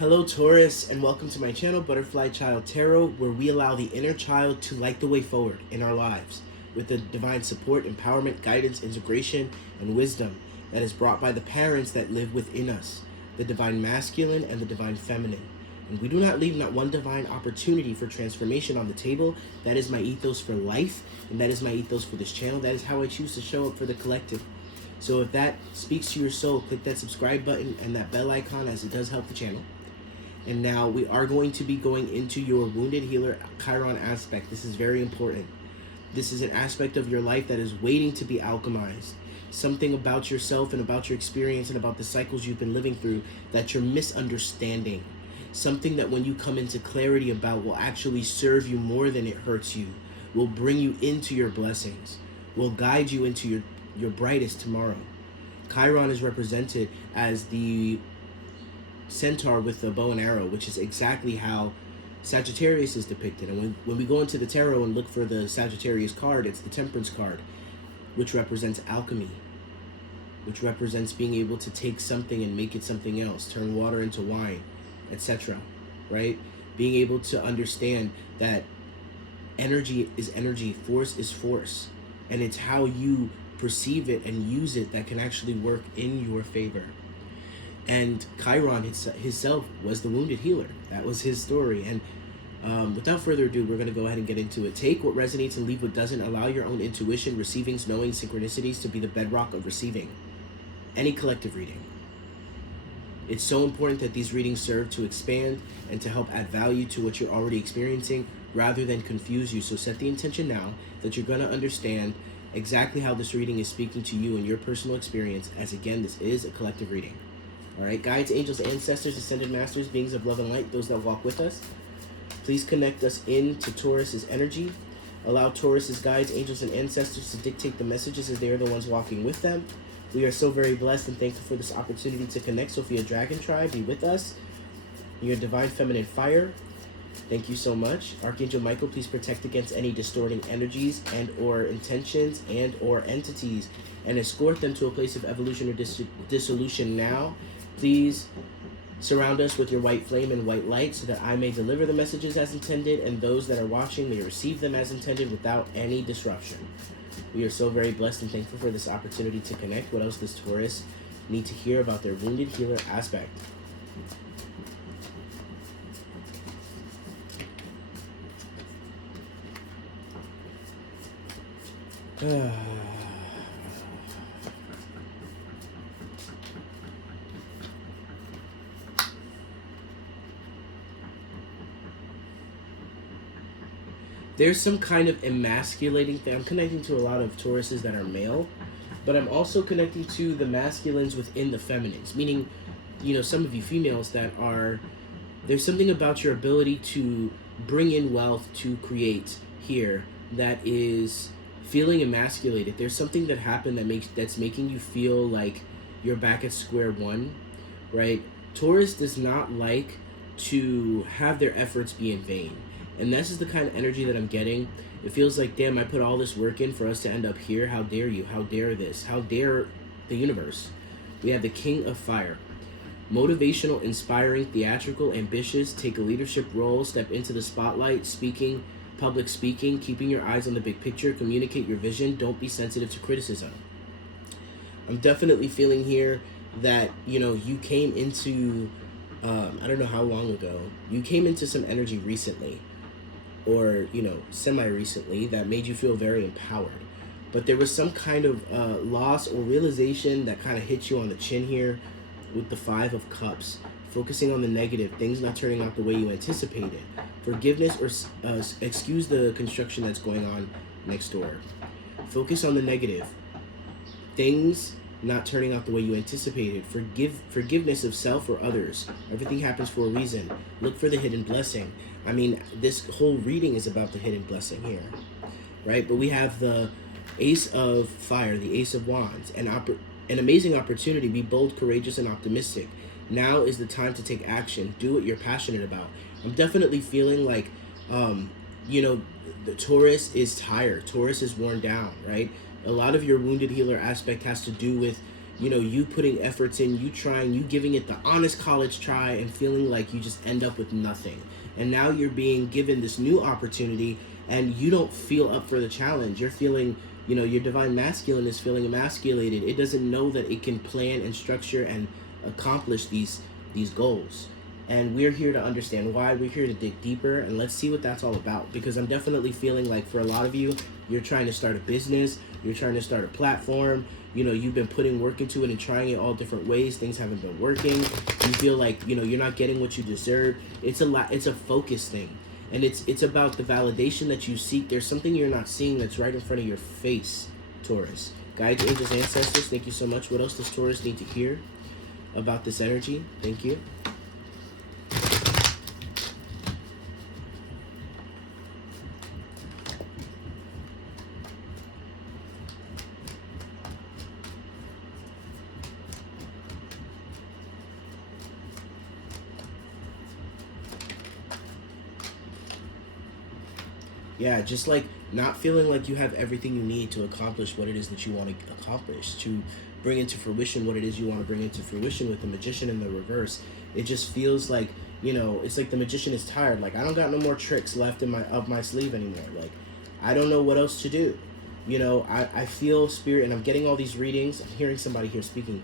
Hello Taurus, and welcome to my channel, Butterfly Child Tarot, where we allow the inner child to light the way forward in our lives with the divine support, empowerment, guidance, integration, and wisdom that is brought by the parents that live within us, the divine masculine and the divine feminine. And we do not leave not one divine opportunity for transformation on the table. That is my ethos for life, and that is my ethos for this channel. That is how I choose to show up for the collective. So if that speaks to your soul, click that subscribe button and that bell icon, as it does help the channel. And now we are going to be going into your wounded healer Chiron aspect. This is very important. This is an aspect of your life that is waiting to be alchemized. Something about yourself and about your experience and about the cycles you've been living through that you're misunderstanding. Something that when you come into clarity about will actually serve you more than it hurts you. Will bring you into your blessings. Will guide you into your brightest tomorrow. Chiron is represented as the centaur with the bow and arrow, which is exactly how Sagittarius is depicted. And when we go into the tarot and look for the Sagittarius card, it's the Temperance card, which represents alchemy, which represents being able to take something and make it something else, turn water into wine, etc. Right? Being able to understand that energy is energy, force is force, and it's how you perceive it and use it that can actually work in your favor. And Chiron himself was the wounded healer. That was his story. And without further ado, we're going to go ahead and get into it. Take what resonates and leave what doesn't. Allow your own intuition, receivings, knowing, synchronicities to be the bedrock of receiving any collective reading. It's so important that these readings serve to expand and to help add value to what you're already experiencing rather than confuse you. So set the intention now that you're going to understand exactly how this reading is speaking to you and your personal experience, as again, this is a collective reading. All right, guides, angels, ancestors, ascended masters, beings of love and light, those that walk with us, please connect us into Taurus's energy. Allow Taurus's guides, angels, and ancestors to dictate the messages as they are the ones walking with them. We are so very blessed and thankful for this opportunity to connect. Sophia Dragon Tribe, be with us. Your divine feminine fire, thank you so much. Archangel Michael, please protect against any distorting energies and or intentions and or entities, and escort them to a place of evolution or dissolution now. Please surround us with your white flame and white light so that I may deliver the messages as intended and those that are watching may receive them as intended without any disruption. We are so very blessed and thankful for this opportunity to connect. What else does Taurus need to hear about their wounded healer aspect? There's some kind of emasculating thing. I'm connecting to a lot of Tauruses that are male, but I'm also connecting to the masculines within the feminines, meaning, you know, some of you females that are, there's something about your ability to bring in wealth to create here that is feeling emasculated. There's something that happened that's making you feel like you're back at square one, right? Taurus does not like to have their efforts be in vain. And this is the kind of energy that I'm getting. It feels like, damn, I put all this work in for us to end up here. How dare you? How dare this? How dare the universe? We have the King of Fire. Motivational, inspiring, theatrical, ambitious, take a leadership role, step into the spotlight, speaking, public speaking, keeping your eyes on the big picture, communicate your vision, don't be sensitive to criticism. I'm definitely feeling here that, you know, you came into, I don't know how long ago, you came into some energy recently, or, you know, semi-recently, that made you feel very empowered. But there was some kind of loss or realization that kind of hit you on the chin here with the Five of Cups. Focusing on the negative, things not turning out the way you anticipated. Forgiveness or excuse the construction that's going on next door. Focus on the negative. Things not turning out the way you anticipated. Forgiveness of self or others. Everything happens for a reason. Look for the hidden blessing. I mean, this whole reading is about the hidden blessing here, right? But we have the Ace of Fire, the Ace of Wands, an amazing opportunity. Be bold, courageous, and optimistic. Now is the time to take action. Do what you're passionate about. I'm definitely feeling like, you know, the Taurus is tired. Taurus is worn down, right? A lot of your wounded healer aspect has to do with you putting efforts in, you trying, you giving it the honest college try and feeling like you just end up with nothing. And now you're being given this new opportunity and you don't feel up for the challenge. You're feeling, your divine masculine is feeling emasculated. It doesn't know that it can plan and structure and accomplish these goals. And we're here to understand why. We're here to dig deeper, and let's see what that's all about. Because I'm definitely feeling like for a lot of you, you're trying to start a business, you're trying to start a platform, you've been putting work into it and trying it all different ways. Things haven't been working. You feel like, you're not getting what you deserve. It's a focus thing. And it's about the validation that you seek. There's something you're not seeing that's right in front of your face, Taurus. Guides, angels, ancestors, thank you so much. What else does Taurus need to hear about this energy? Thank you. Yeah, just like not feeling like you have everything you need to accomplish what it is that you want to accomplish, to bring into fruition what it is you want to bring into fruition with the Magician in the reverse. It just feels like, it's like the Magician is tired. Like, I don't got no more tricks left up my sleeve anymore. Like, I don't know what else to do. I feel spirit, and I'm getting all these readings. I'm hearing somebody here speaking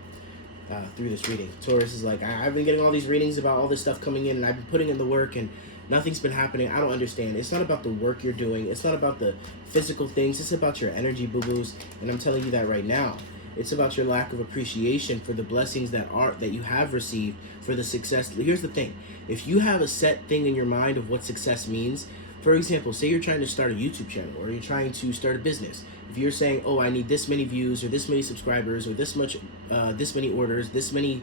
through this reading. Taurus is like, I've been getting all these readings about all this stuff coming in, and I've been putting in the work, and nothing's been happening. I don't understand. It's not about the work you're doing. It's not about the physical things. It's about your energy, boo-boos. And I'm telling you that right now. It's about your lack of appreciation for the blessings that you have received, for the success. Here's the thing. If you have a set thing in your mind of what success means, for example, say you're trying to start a YouTube channel or you're trying to start a business. If you're saying, oh, I need this many views or this many subscribers or this many orders, this many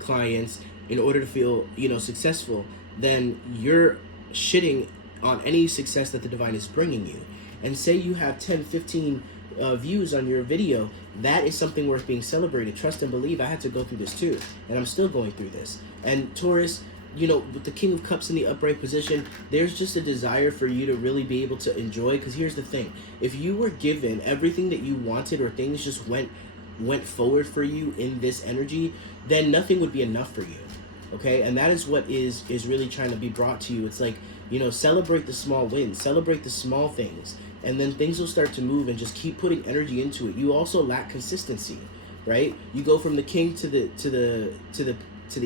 clients in order to feel, successful, then you're shitting on any success that the divine is bringing you. And say you have 10, 15 views on your video, that is something worth being celebrated. Trust and believe. I had to go through this too, and I'm still going through this. And Taurus, with the King of Cups in the upright position, there's just a desire for you to really be able to enjoy. Because here's the thing. If you were given everything that you wanted, or things just went forward for you in this energy, then nothing would be enough for you. Okay, and that is what is really trying to be brought to you. It's like, celebrate the small wins, celebrate the small things, and then things will start to move, and just keep putting energy into it. You also lack consistency, right? You go from the king to the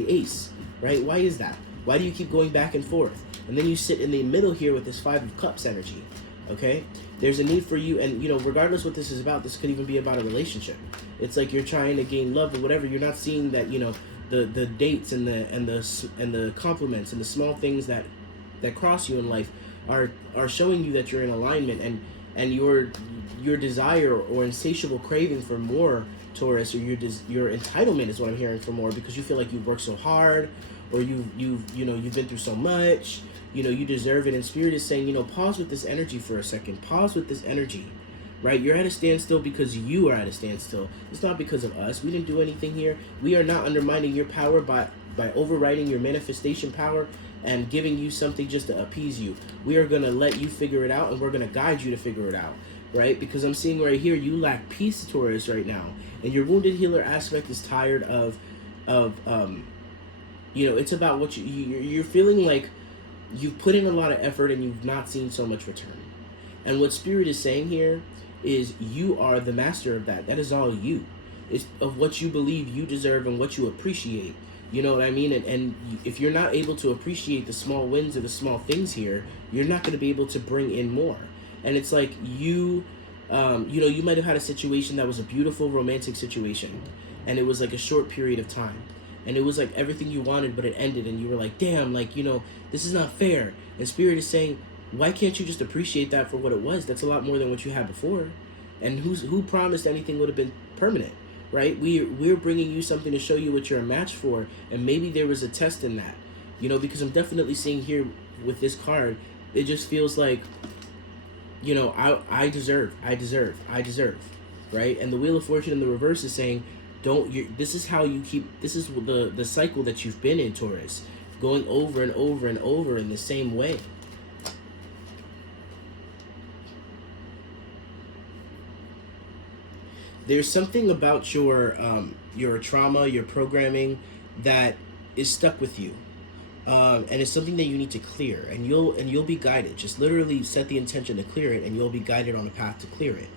ace, right? Why is that? Why do you keep going back and forth? And then you sit in the middle here with this 5 of Cups energy. Okay, there's a need for you, and regardless what this is about, this could even be about a relationship. It's like you're trying to gain love or whatever. You're not seeing that the dates and the compliments and the small things that cross you in life are showing you that you're in alignment, and your desire or insatiable craving for more, Taurus, or your entitlement is what I'm hearing for more, because you feel like you've worked so hard, or you've been through so much, you deserve it. And Spirit is saying, pause with this energy for a second. Pause with this energy. Right? You're at a standstill because you are at a standstill. It's not because of us. We didn't do anything here. We are not undermining your power by overriding your manifestation power and giving you something just to appease you. We are going to let you figure it out, and we're going to guide you to figure it out. Right? Because I'm seeing right here, you lack peace, Taurus, right now. And your wounded healer aspect is tired of it's about what you're feeling like you've put in a lot of effort and you've not seen so much return. And what Spirit is saying here is you are the master of that. That is all you. It's of what you believe you deserve and what you appreciate. You know what I mean? And if you're not able to appreciate the small wins or the small things here, you're not going to be able to bring in more. And it's like you might have had a situation that was a beautiful romantic situation, and it was like a short period of time. And it was like everything you wanted, but it ended, and you were like, damn, like, this is not fair. And Spirit is saying, why can't you just appreciate that for what it was? That's a lot more than what you had before. And who promised anything would have been permanent, right? We're bringing you something to show you what you're a match for, and maybe there was a test in that, because I'm definitely seeing here with this card, it just feels like, I deserve, right? And the Wheel of Fortune in the reverse is saying, this is how you keep, this is the cycle that you've been in, Taurus, going over and over and over in the same way. There's something about your trauma, your programming, that is stuck with you, and it's something that you need to clear. And you'll be guided. Just literally set the intention to clear it, and you'll be guided on a path to clear it.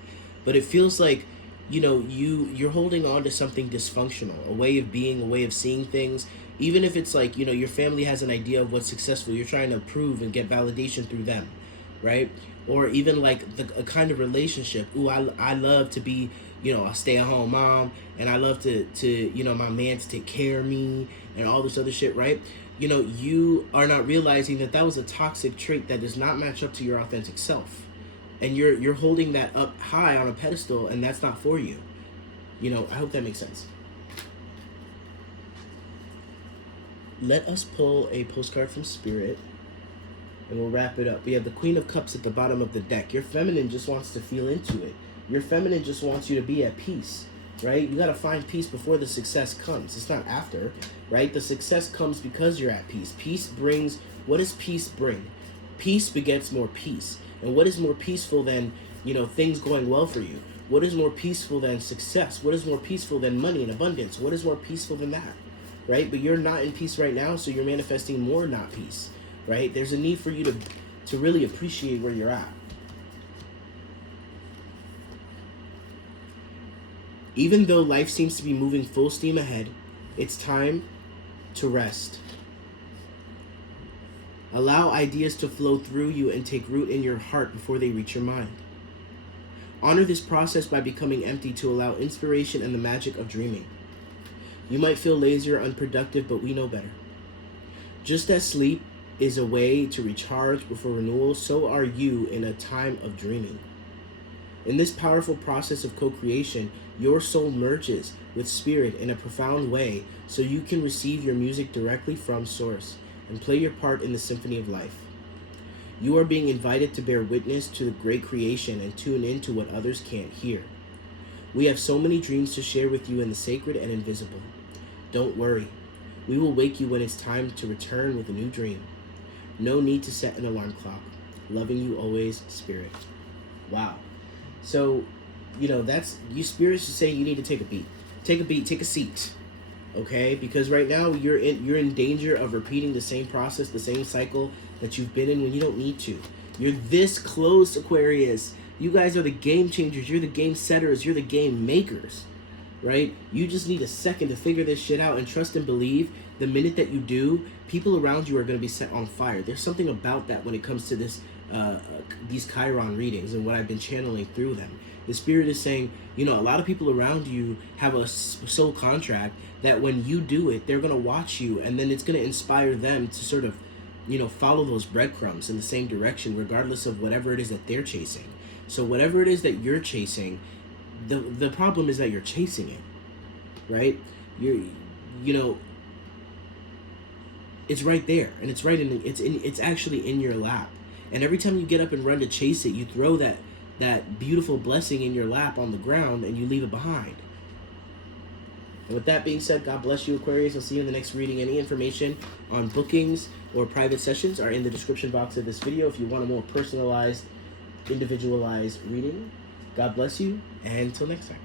But it feels like, you're holding on to something dysfunctional, a way of being, a way of seeing things. Even if it's like, your family has an idea of what's successful, you're trying to prove and get validation through them, right? Or even like a kind of relationship. Ooh, I love to be, a stay-at-home mom, and I love to my man to take care of me and all this other shit, right? You are not realizing that was a toxic trait that does not match up to your authentic self. And you're holding that up high on a pedestal, and that's not for you. I hope that makes sense. Let us pull a postcard from Spirit, and we'll wrap it up. We have the Queen of Cups at the bottom of the deck. Your feminine just wants to feel into it. Your feminine just wants you to be at peace, right? You got to find peace before the success comes. It's not after, right? The success comes because you're at peace. Peace brings, what does peace bring? Peace begets more peace. And what is more peaceful than, things going well for you? What is more peaceful than success? What is more peaceful than money and abundance? What is more peaceful than that, right? But you're not in peace right now, so you're manifesting more not peace, right? There's a need for you to really appreciate where you're at. Even though life seems to be moving full steam ahead, it's time to rest. Allow ideas to flow through you and take root in your heart before they reach your mind. Honor this process by becoming empty to allow inspiration and the magic of dreaming. You might feel lazy or unproductive, but we know better. Just as sleep is a way to recharge before renewal, so are you in a time of dreaming. In this powerful process of co-creation, your soul merges with spirit in a profound way, so you can receive your music directly from source and play your part in the symphony of life. You are being invited to bear witness to the great creation and tune into what others can't hear. We have so many dreams to share with you in the sacred and invisible. Don't worry. We will wake you when it's time to return with a new dream. No need to set an alarm clock. Loving you always, Spirit. Wow. So, that's, you Spirit's just saying you need to take a beat. Take a beat, take a seat. Okay, because right now you're in danger of repeating the same process, the same cycle that you've been in when you don't need to. You're this close, Aquarius. You guys are the game changers. You're the game setters. You're the game makers, right? You just need a second to figure this shit out, and trust and believe. The minute that you do, people around you are going to be set on fire. There's something about that when it comes to this, these Chiron readings and what I've been channeling through them. The Spirit is saying, a lot of people around you have a soul contract that when you do it, they're going to watch you, and then it's going to inspire them to sort of, follow those breadcrumbs in the same direction, regardless of whatever it is that they're chasing. So whatever it is that you're chasing, the problem is that you're chasing it, right? It's right there, and it's actually in your lap. And every time you get up and run to chase it, you throw that beautiful blessing in your lap on the ground, and you leave it behind. And with that being said, God bless you, Aquarius. I'll see you in the next reading. Any information on bookings or private sessions are in the description box of this video if you want a more personalized, individualized reading. God bless you, and until next time.